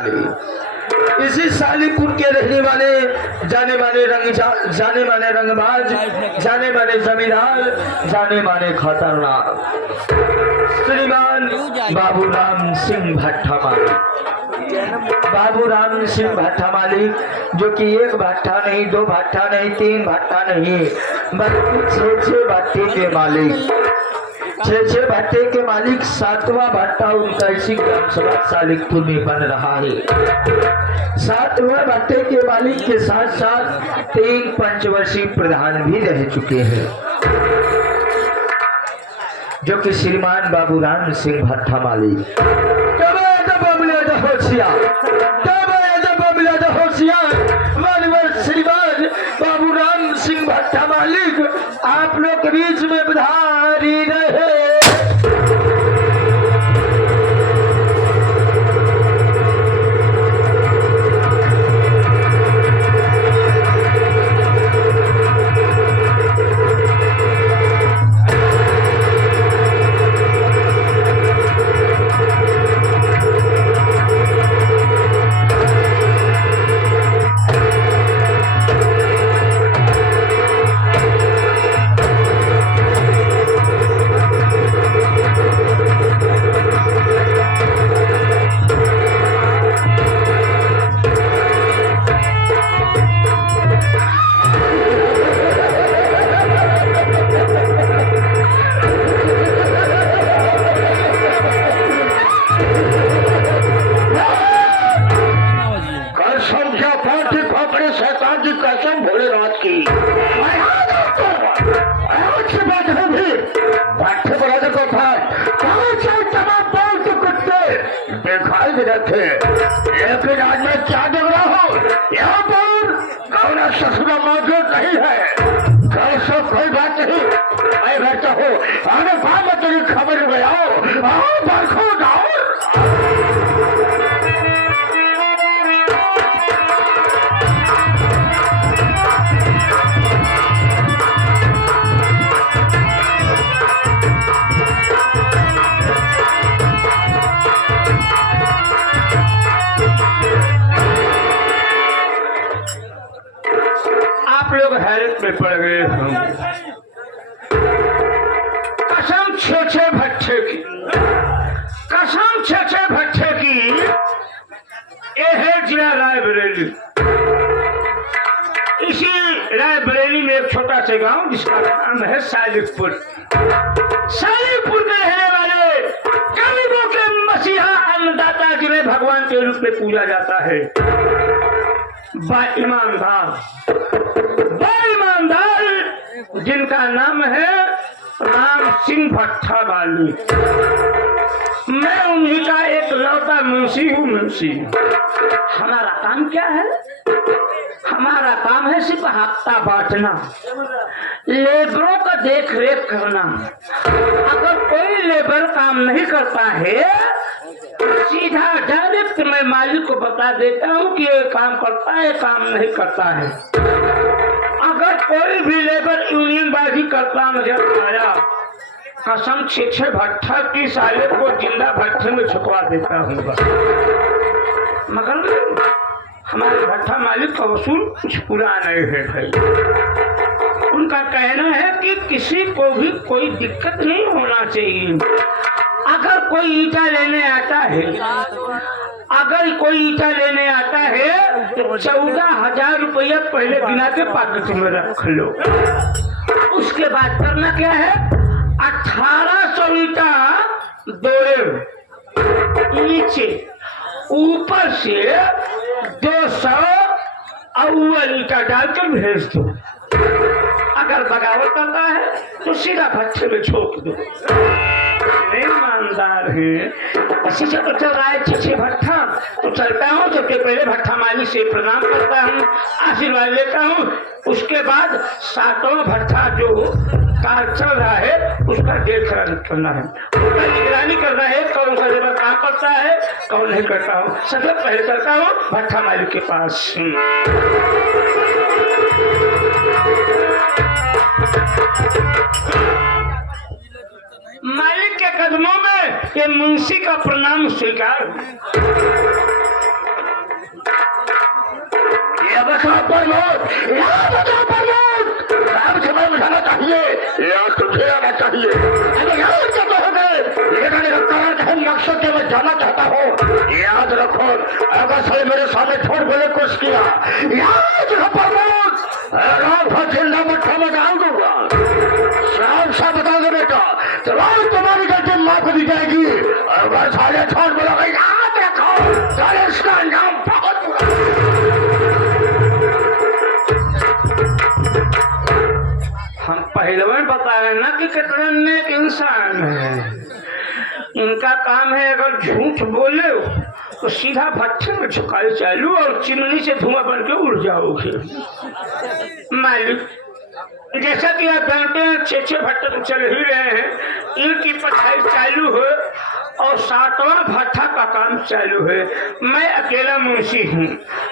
इसी सालीपुर के रहने वाले जाने माने रंगबाज, जाने माने जमींदार, जाने माने खतरनाक श्रीमान बाबूराम सिंह भट्टा मालिक। बाबूराम सिंह भट्टा मालिक जो कि एक भट्टा नहीं, दो भट्टा नहीं, तीन भट्टा नहीं, बल्कि 6 भट्टे के मालिक, 6 भट्टे के मालिक। 7वां भट्टा उनका इसी ग्राम सभा सालिकपुर में बन रहा है। 7वें भट्टे के मालिक के साथ साथ 3 पंचवर्षीय प्रधान भी रह चुके हैं, जो कि श्रीमान बाबूराम सिंह भट्टा मालिक। श्रीमान बाबूराम सिंह भट्टा मालिक आप लोग के बीच में पधारी रहे। लेकिन आज मैं क्या देख रहा हूँ, यहाँ पर कौन ससुरा मौजूद नहीं है। कैसे कोई बात नहीं, मैं बैठा हूँ आने बाद में तेरी खबर ले आओ देखो में पड़ गए हम। कसम 6 भट्टे की, कसम 6 भट्टे की। ये है जिला रायबरेली। इसी रायबरेली में एक छोटा सा गांव जिसका नाम है सालिकपुर। सालिकपुर के रहने वाले गरीबों के मसीहा अन्नदाता जिन्हें भगवान के रूप में पूजा जाता है, बा ईमानदार जिनका नाम है राम सिंह भट्टा मालिक। मैं उन्हीं का एक लौटा मुंशी हूँ। मुंशी हमारा काम क्या है? हमारा काम है सिर्फ हफ्ता बांटना, लेबरों का देख रेख करना। अगर कोई लेबर काम नहीं करता है तो सीधा डायरेक्ट मैं मालिक को बता देता हूँ कि ये काम करता है, काम नहीं करता है। अगर कोई भी लेबर यूनियनबाजी करता नजर आया, कसम 6 भट्टा की साले को जिंदा भट्टे में छुपवा देता हूँ। मगर हमारे भट्टा मालिक का वसूल कुछ पूरा नहीं है भाई। उनका कहना है कि किसी को भी कोई दिक्कत नहीं होना चाहिए। अगर कोई ईटा लेने आता है, अगर कोई ईटा लेने आता है तो 14,000 रुपया पहले गिना के पॉकेट में रख लो। उसके बाद करना क्या है, 1800 ईटा दौड़े नीचे, ऊपर से 200 अव्वल ईटा डालकर भेज दो। अगर बगावत करता है तो सीधा भट्टे में छोड़ दो। ईमानदार है। इसी से तो चल रहा है 6 भट्टा। तो चलता हूँ, सबसे पहले भट्टा मालिक से प्रणाम करता हूँ, आशीर्वाद लेता हूँ। उसके बाद 7वां भट्टा जो कार्य चल रहा है उसका देखभाल करना है, उसका निगरानी करना है। कौन सा लेबर काम करता है, कौन नहीं करता हूँ। सबसे पहले चलता हूँ भट्टा मालिक के पास। मालिक के कदमों में ये मुंशी का प्रणाम स्वीकार। प्रमोद याद बताओ प्रमोद, राम से मैं बुझाना चाहिए या तुझे आना चाहिए? अरे याद क्या हो गए, लेकिन कारण है मकसद के मैं जाना चाहता हूँ। याद रखो, अगर सही मेरे सामने छोड़ बोले कुछ किया, याद रखो प्रमोद, राम का जिंदा मट्ठा में डाल दूंगा। साफ साफ बता दो बेटा, तुम्हारी गलती माफ दी जाएगी। अगर साले छोड़ बोलोगे याद रखो, तो इसका अंजाम बहुत बुरा। हम पहले में बता रहे ना कि कितना नेक इंसान है। इनका काम है अगर झूठ बोले तो सीधा भट्ठे में झुकाई चालू और चिमनी से धुआं बन के उड़ जाओगे। मालिक, जैसा कि आप जानते हैं 6 भट्टे तो चल ही रहे हैं, इनकी पढ़ाई चालू है और 7वां भट्ठा का काम चालू है। मैं अकेला मुंशी हूँ।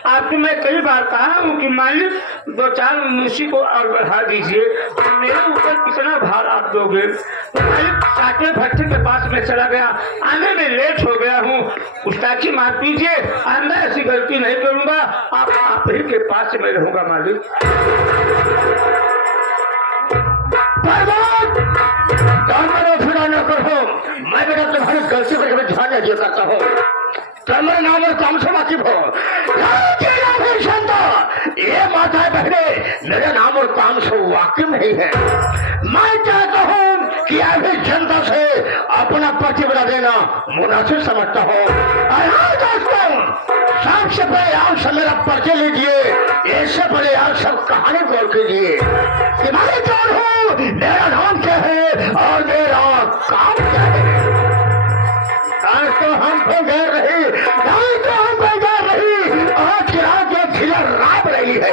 आपको मैं कई बार कहा हूँ कि मालिक 2-4 मुंशी को और बढ़ा दीजिए, तो मेरे ऊपर कितना भार आप दोगे? तो मालिक 7वें भट्टे के पास में चला गया, आने में लेट हो गया हूँ, गुस्ताखी माफ कीजिए, मैं ऐसी गलती नहीं करूँगा, आप ही के पास में रहूँगा मालिक। मैं बेटा तुम्हारी गलती पर कभी ध्यान नहीं दिया करता हूँ। तुम्हारे नाम और काम से वाकिफ हो। ये माताएं बहने मेरे नाम और काम से वाकिफ नहीं है। मैं चाहता हूँ कि अभी जनता से अपना प्रतिबला देना मुनासिब समझता हूँ। दोस्तों, सबसे पहले आप सब मेरा परिचय लीजिए, इससे पहले आप सब कहानी गौर कीजिए कि मैं कौन हूँ, मेरा नाम क्या है और मेरा काम क्या है। आज तो हमको गैर रही, आज की रात जो जिला रायबरेली है,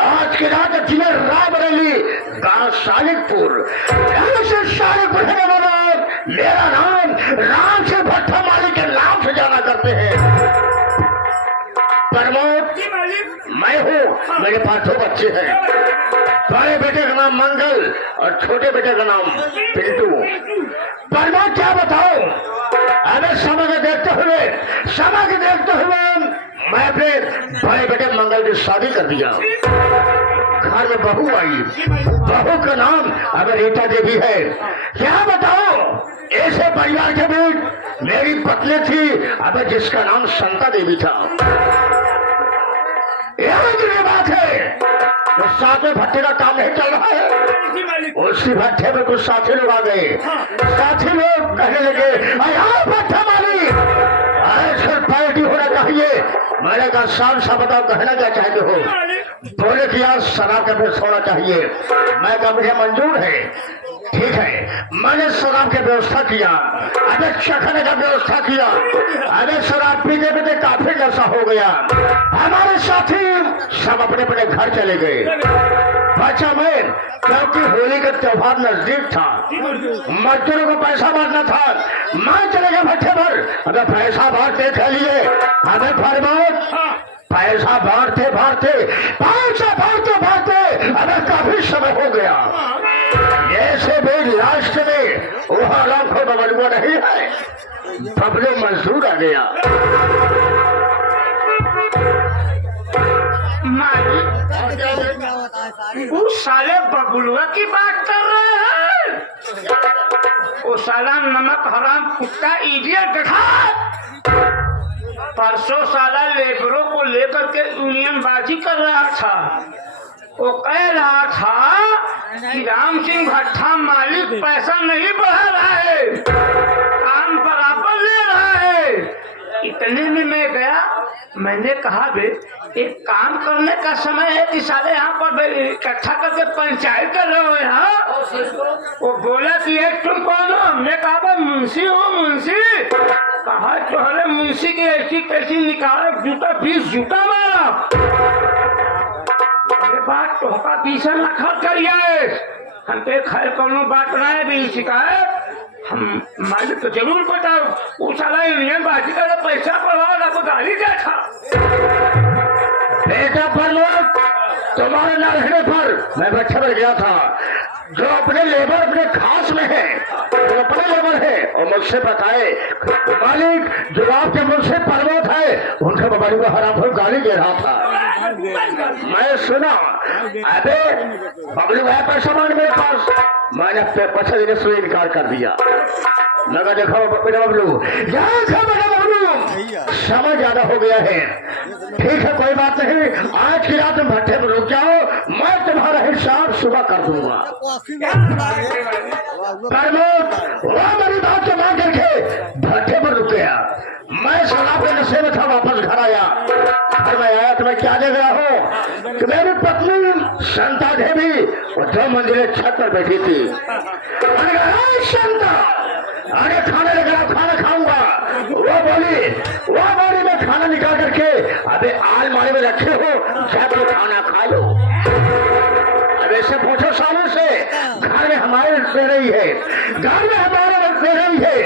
आज की रात जिला रायबरेली गांव शालिकपुर, से शालिकपुर है वाला मेरा नाम राम से भट्टा मालिक के नाम से जाना करते हैं। प्रमोद मैं हूँ, मेरे पास 2 बच्चे हैं। बड़े बेटे का नाम मंगल और छोटे बेटे का नाम पिंटू। प्रमोद क्या बताओ, अबे समय के देखते हुए मैं अपने बड़े बेटे मंगल की शादी कर दिया। घर में बहू आई, बहू का नाम अब रीता देवी है। क्या बताओ, ऐसे परिवार के बीच मेरी पत्नी थी अब जिसका नाम संता देवी था। यही बात है, तो 7वें भट्टे का काम नहीं चल रहा है। उसी भट्टे में कुछ साथी लोग आ गए। साथी लोग कहने लगे भट्टा मालिक पार्टी होना चाहिए। मैंने कहा साफ साफ बताओ कहना क्या चाहते हो? बोले कि आज शराब का पेश होना चाहिए। मैं कहा मुझे मंजूर है। ठीक है, मैंने शराब की व्यवस्था किया, अबे चखने का व्यवस्था किया। अबे शराब पीते पीते काफी नशा हो गया। हमारे साथी सब अपने अपने घर चले गए। बचा मैं, क्योंकि होली का त्योहार नजदीक था, मजदूरों को पैसा बांटना था। मैं चले गया भट्टे पर, अबे पैसा बांटते थे लिए, अबे फरमाओ पैसा बांटते अबे काफी समय हो गया। ऐसे भी लास्ट में वहाँ लाखों बबलुआ नहीं है, बबलू मंसूर आ गया। उस साले बबलुआ की बात कर रहे हैं? वो साला नमक हराम कुत्ता इडियट देखा। परसों साला लेबरों को लेकर के यूनियन बाजी कर रहा था। वो कह रहा था कि राम सिंह भट्टा मालिक पैसा नहीं बढ़ा रहा है, काम बराबर ले रहा है। इतने में मैं गया, मैंने कहा बे एक काम करने का समय है कि साले यहाँ पर इकट्ठा करके पंचायत कर रहे हो यहाँ। वो बोला कि एक तुम कौन हो? हमने कहा मुंशी हो। मुंशी कहा तुम्हारे मुंशी की ऐसी कैसी निकाल जूता 20 जूता मारा। अरे बात तो का 20 न खर्च करिए, हम पे खैर कोनो बात ना है भी शिकायत हम मालिक तो जरूर बताओ। वो साला यूनियन बाजी का पैसा पड़वा ना तो गाली जाता। बेटा प्रमोद, तुम्हारे न रहने पर मैं भट्टे पर गया था। जो अपने लेबर अपने खास में है, जो अपने लेबर है और मुझसे बताए मालिक जो आपके मुझसे प्रमोद है, उनके बबलू को हराम गाली दे रहा था। मैं सुना अबे बबलू है पैसा मान मेरे पास, मैंने पैसा देने से इनकार कर दिया। लगा देखो बेटा बबलू, यहाँ था बेटा बबलू, समय ज्यादा हो गया है। ठीक है कोई बात नहीं, आज की रात में भट्टे में रुक जाओ, मैं तुम्हारा हिसाब सुबह कर दूंगा। वो मेरी बात को मान करके भट्टे पर रुक गया। मैं शराब के नशे में था, वापस घर आया। घर में आया तो मैं क्या देख रहा हूँ कि मेरी पत्नी शांता देवी और 2 मंजिले छत पर बैठी थी। मैंने कहा शांता, अरे खाना लेकर खाना खाऊंगा। वो बोली मैं खाना निकाल करके अबे आलमारी में रखे हो, जाके खाना खा लो। अब ऐसे पूछो सालों से, घर में हमारे रह रही है, घर में हमारा रह रही है,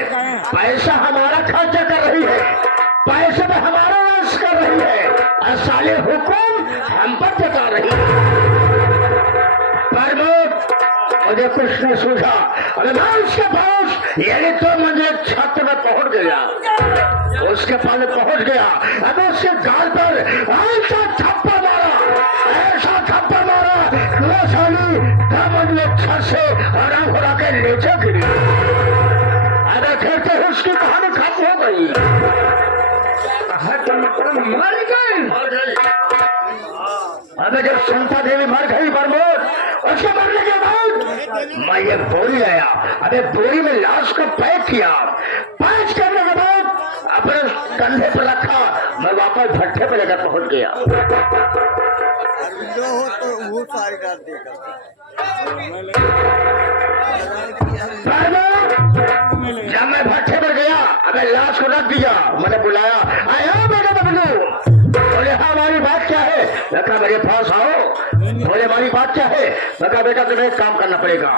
पैसा हमारा खर्चा कर रही है, पैसे में हमारा वास कर रही है, और साले हुकुम हम पर जता रही है। मुझे कुछ नहीं सूझा। अरे मैं उसके पास यानी 2 मंजिल छत में पहुंच गया, उसके पास पहुंच गया। अब उसके गाल पर ऐसा थप्पड़ मारा, ऐसा थप्पड़ मारा, वो साली 2 मंजिल छत से हरा भरा के नीचे गिरी। अरे खेलते हुए उसकी कहानी खत्म हो गई। मर गई। अबे जब शांता देवी मर गई प्रमोद, उसके मरने के बाद मैं ये बोरी लाया। अबे बोरी में लाश को पैक किया, पैक करने के बाद अपने कंधे पर रखा, मैं वापस भट्टे पे लेकर पहुंच गया। जब मैं भट्टे पर गया, अबे लाश को रख दिया, मैंने बुलाया, आया बेटा बबलू। बोले हाँ हमारी बात क्या है? मैं कहा मेरे पास आओ। बोले हमारी बात क्या है? मैं कहा बेटा तुम्हें काम करना पड़ेगा।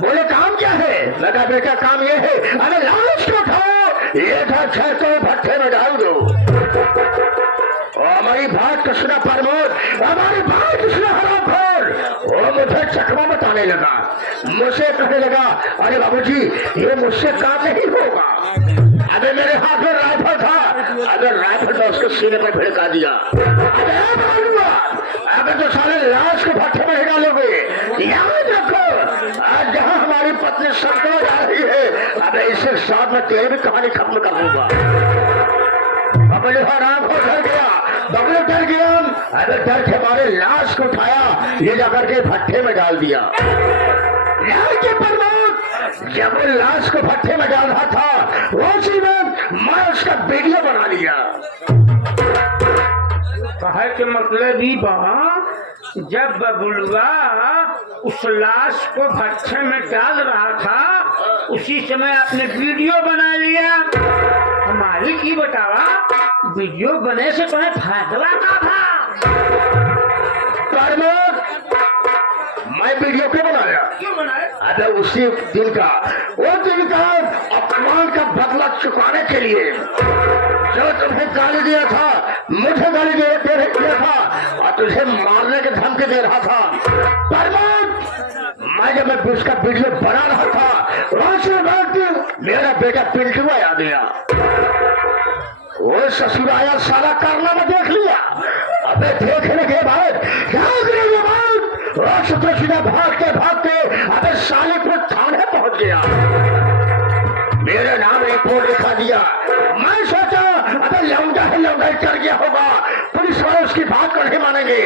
बोले काम क्या है? मैं कहा बेटा काम ये है, अरे लाश को उठाओ, ये था 6 को भट्टे में डाल दो। और हमारी बात को सुना प्रमोद, हमारी बात को सुना हरामखोर। वो मुझे चकमा बताने लगा, मुझसे कहने लगा अरे बाबूजी ये मुझसे काम नहीं होगा। अबे मेरे हाथ में राइफल था, अगर राइफल तो उसके सीने पर भिड़का दिया। अबे तो सारे लाश को भट्टे में ही डालोगे। याद रखो आज जहाँ हमारी पत्नी सड़कों जा रही है, अबे इसके साथ में तेरी भी कहानी खत्म कर दूंगा। बबलू आराम हो डर गया, बबलू डर गया। अबे डर के मारे लाश को उठाया, ये जाकर के भट्टे में डाल दिया। जब वो लाश को भट्टे में डाल रहा था, उसी में मैं उसका वीडियो बना लिया। कहे के मतलब ही बा, जब बबुलुआ उस लाश को भट्टे में डाल रहा था, उसी समय आपने वीडियो बना लिया। हमारी की बतावा, वीडियो बने से तुम्हें फायदा का था? मैं वीडियो क्यों बनाया? क्यों बनाया? अरे उसी दिन का, वो दिन का अपमान का बदला चुकाने के लिए, जो तुम्हें गाली दिया था, मुझे गाली दे दिया था और तुझे मारने की धमकी दे रहा था। मैं जब मैं उसका वीडियो बना रहा था, उसी वक्त मेरा बेटा पिंटू आ गया। वो ससुर आया, सारा कारनामा देख लिया। अबे देखने के बाद क्या करेंगे बात, वो सीधा भागते अबे सालेपुर थाने पहुंच गया। मेरे नाम रिपोर्ट लिखा दिया। मैं सोचा अबे लौंडा है, लौंडा कर गया होगा, पुलिस वाले उसकी बात को नहीं मानेंगे।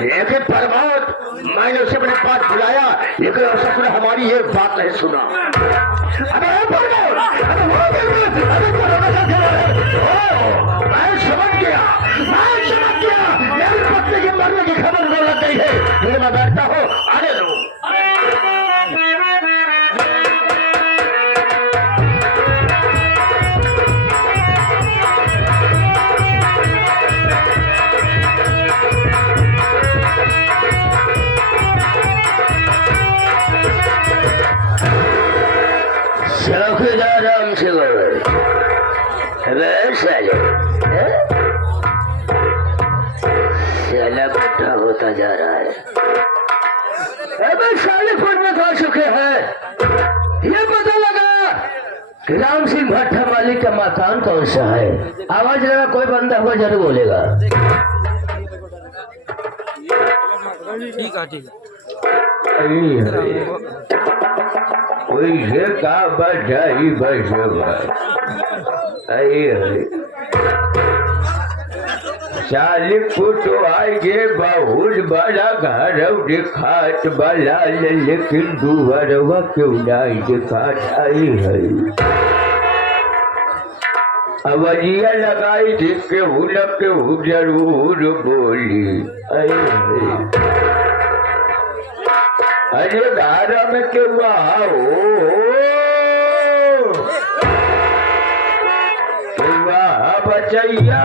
लेकिन प्रमोद मैंने उसे अपने पास बुलाया, लेकिन ससुर हमारी ये बात नहीं सुना। अबे मैं समझ गया मेरी पत्नी के मरने की खबर को लग गई है। फिर मैं बैठता हूँ, आने दो। चौकीदार राम से साला बट्टा होता जा रहा है। सालेपुर में खा चुके हैं। ये पता लगा कि राम सिंह भट्टा मालिक का मकान कौन सा है। आवाज लगा कोई बंदा हुआ जरूर बोलेगा। ठीक है ठीक है वैसे का बजाई बजवा चाली फुटो आगे बहुत बड़ा घर दिखात बला लेकिन दुवरवा क्यों नहीं दिखात आई है अवजिया लगाई थी केहू न केहू जरूर बोली अरे घर में क्यों आओ बचैया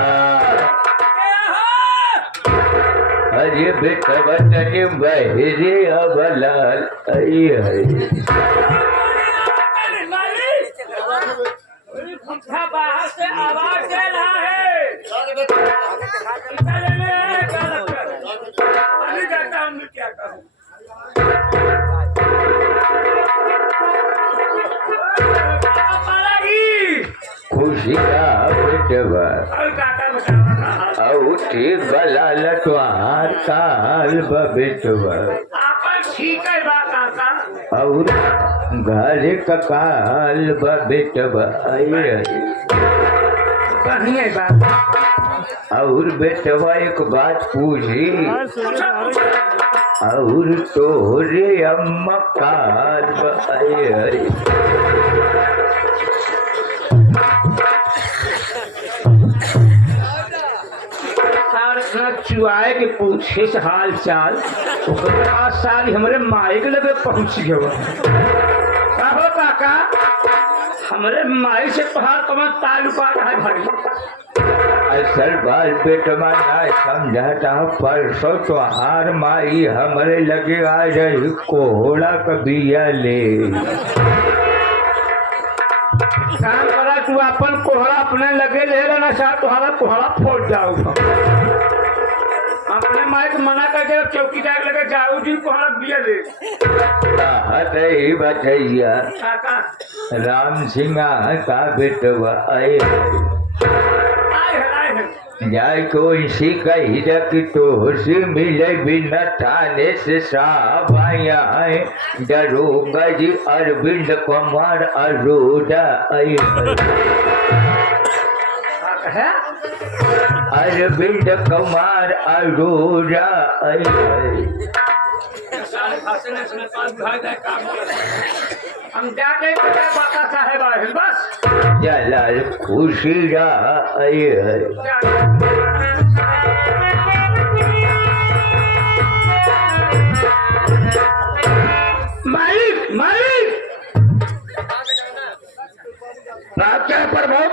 अरे बेटा बचने बहरे अबलाल बाहर से आवाज दे रहा है जाता हूँ मैं क्या करूँ खुशी का बेटवा उठी गला लटवार काल बेटवा ठीक है बात काका और घर ककाल बेटवा बढ़िया बात और बेटवा एक बात पूछी और तोरे अम्मा काल चुआए के पूछे से हाल चाल साल हमारे माई के लगे पहुंच गए हो काका हमारे माई से पहाड़ कमा तालुका है भाई असल बाल बेटवा ना समझाता परसों तो हार माई हमारे लगे आ रही कोहड़ा कबिया ले काम करा तू अपन कोहड़ा अपने लगे ले लेना चाह तुम्हारा कोहड़ा फोड़ जाऊगा अपने माइक मना करके चौकीदार लगे जाऊ जी कोहड़ा बिया ले बचैया राम सिंह का बेटवा आए जाए कोई कही कि तो से मिले बिना थाने से साहब आया है दरोगा जी अरविंद कुमार अरोड़ा अरविंद कुमार अरोड़ा हम जाके बाबा साहेब आए बस जलाल खुशी मालिक मालिक क्या प्रभु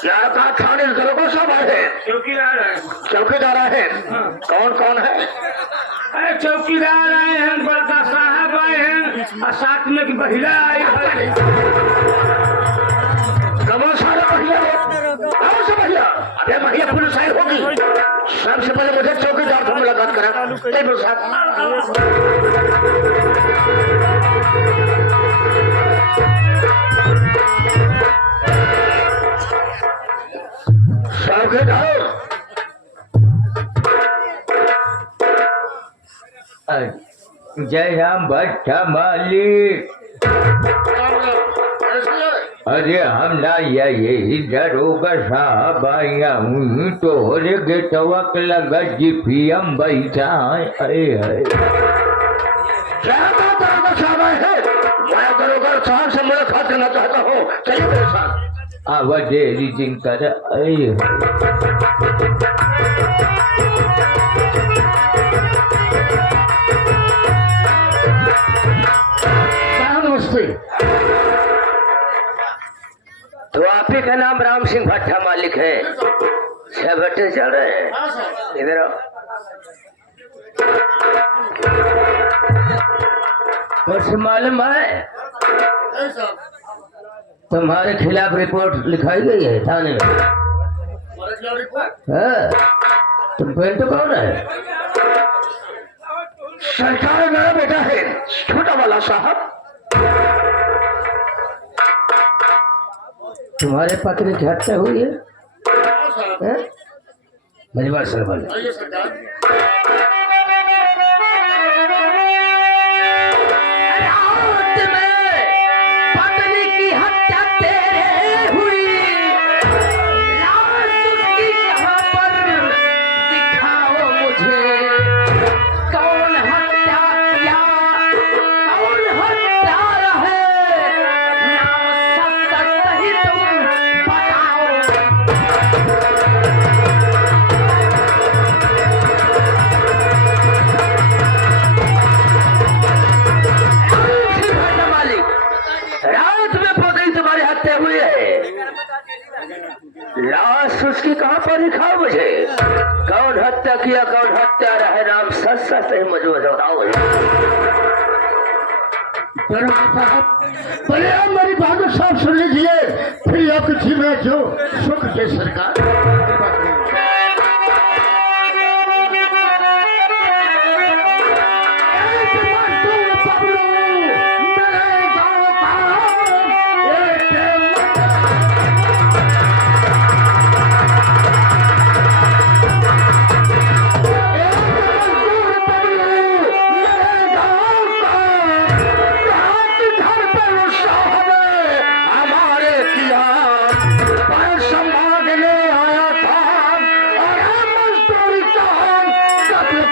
क्या कहा थाने दरोगा सब आए हैं चौकीदार आए हैं कौन कौन है अरे चौकीदार आए हैं बड़का साहब आए हैं और साथ में की महिला आई है कमो सारा महिला कौन सा महिला अरे महिला पुलिस आई होगी सबसे पहले मुझे चौकीदार से मुलाकात करा चौकीदार जय राम भट्टा मालिक अरे हम ना यही दरोगा साहब आया हूँ तो गेटवा लगा जीपीएम बैठा अरे क्या बात दरोगा साहब आए हैं मैं दरोगा साहब से मुलाकात करना चाहता हूँ चलिए मेरे साथ आवाज रीडिंग कर नमस्ते तो आप ही का नाम राम सिंह भट्टा मालिक है छह भट्टे चल रहे हैं इधर आओ कुछ मालूम है तुम्हारे खिलाफ रिपोर्ट लिखाई गई है थाने में तुम पेंटो कौन है सरकार मेरा बेटा है छोटा वाला साहब तुम्हारे पत्नी की हत्या हुई है मेरी बात सरपंच उसकी कहाँ पर दिखाओ मुझे, कौन हत्या किया कौन हत्या रहे, राम सच सच है मुझे बताओ मुझे। पहले आप मेरी बात साफ सुन लीजिए, फिर आपकी जीवन जो सुख दे सरकार।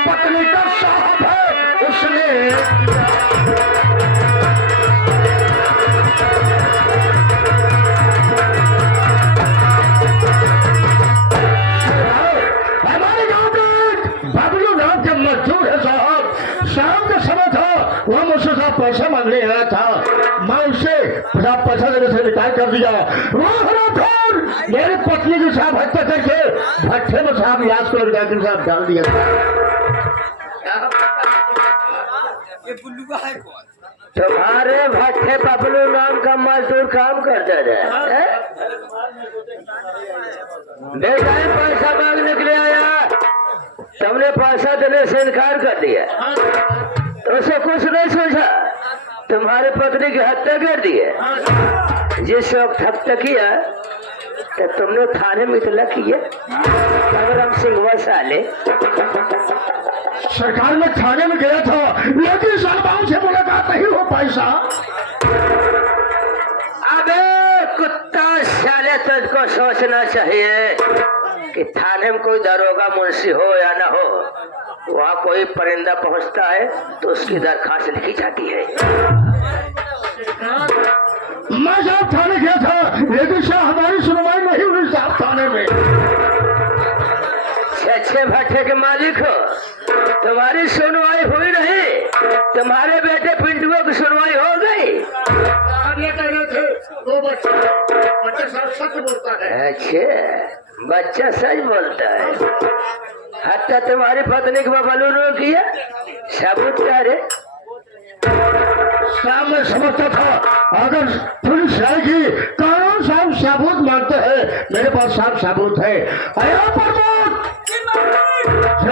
पत्नी का साहब है उसने हमारे गांव में बबलू नाम के मजदूर है साहब, शाम का समय था, वह मुझसे साहब पैसे मांगने आया था, मैं उससे साहब पैसा देने से रिटायर कर दिया। मेरी पत्नी की साहब हत्या करके भट्टे में साहब याद को डॉक्टर साहब डाल दिया था। तुम्हारे भट्टे बबलू नाम का मजदूर काम करते थे, बेटा पैसा मांगने के लिए आया, तुमने पैसा देने से इनकार कर दिया, तो उसे कुछ नहीं सोचा, तुम्हारी पत्नी की हत्या कर दी है। जिस वक्त हत्या किया तो तुमने थाने में इतला किया, संग्राम सिंह साले सरकार में थाने में गया था, लेकिन साहबाओं से मुलाकात नहीं हो पाई साहब। अबे कुत्ता साले, तुझको सोचना चाहिए कि थाने में कोई दरोगा मुंशी हो या ना हो, वहाँ कोई परिंदा पहुँचता है तो उसकी दरखास्त लिखी जाती है। मैं साहब थाने गया था, लेकिन साहब हमारी सुनवाई नहीं हुई साहब थाने में। छे भट्टे के मालिक हो, तुम्हारी सुनवाई हुई नहीं, तुम्हारे बेटे पिंटुओं की सुनवाई हो गई। दो बच्चे सच बोलता है। अच्छा, बच्चा सच बोलता है। हत्या तुम्हारी पत्नी के बबलू ने किया, सबूत क्या रे? साहब मैं समझता था अगर पुलिस आएगी कानून साहब सबूत मांगते हैं, मेरे पास साहब सबूत है। आया प्रमोद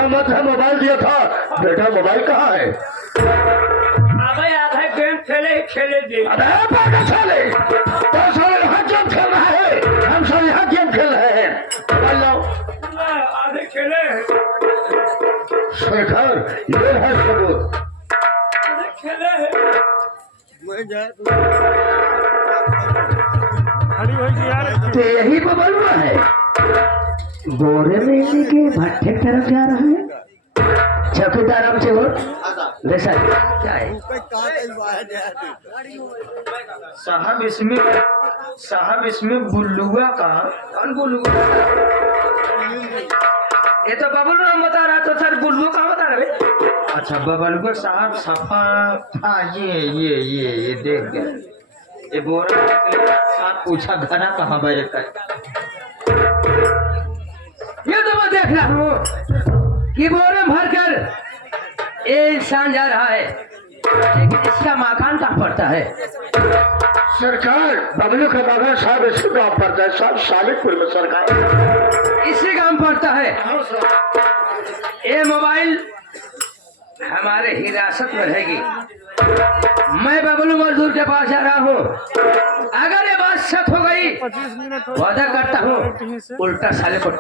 मत है, मोबाइल दिया था, बेटा मोबाइल कहाँ है? अबे आधा गेम खेले दे। अबे पागल साले, तो साले यहाँ गेम खेल रहा है, हम साले यहाँ गेम खेल रहे हैं। मोबाइल लो। आधे खेले सरकार ये है सबूत। आधे खेले तो यही बबलुआ है, बोरे में के भट्टे की तरफ जा रहा है। चौकीदार हमसे वो वैसा क्या है साहब इसमें बुल्लुआ का कौन बुल्लुआ? ये तो बबलू नाम बता रहा, तो सर बुल्लुआ कहाँ बता रहे? अच्छा बबलू साहब सफा, हाँ ये देख गया, ये बोरा साथ पूछा घना कहाँ बैठ कर, ये तो मैं देख रहा हूँ कि बोरे भर कर ये इंसान जा रहा है, लेकिन इसका मकान कहाँ पड़ता है? सरकार बबलू का बाबा साहब इसी गाँव पड़ता है साहब, सालिकपुर में सरकार इसी गांव पड़ता है। ये मोबाइल हमारे हिरासत में रहेगी, मैं बबलू मजदूर के पास जा रहा हूँ, अगर ये बात सच हो गई वादा करता हूँ उल्टा साले को